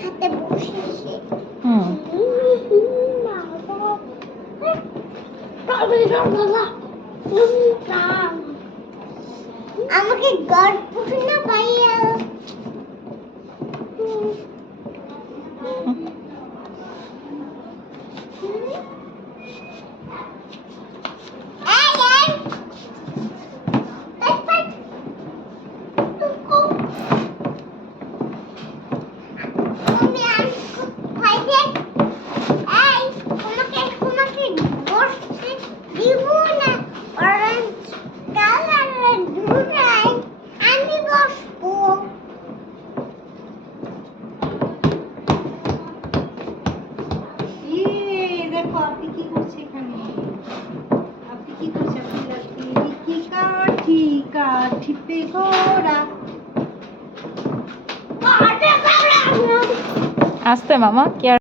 খাতে বসেছে। হুম। আমাকে গল্প শোনা ভাইয়া। দেখো আপনি কি করছে এখানে? আপনি কি করছে? আপনি কাঠি কাঠি পে ঘোড়া। আসতে মামা কি আর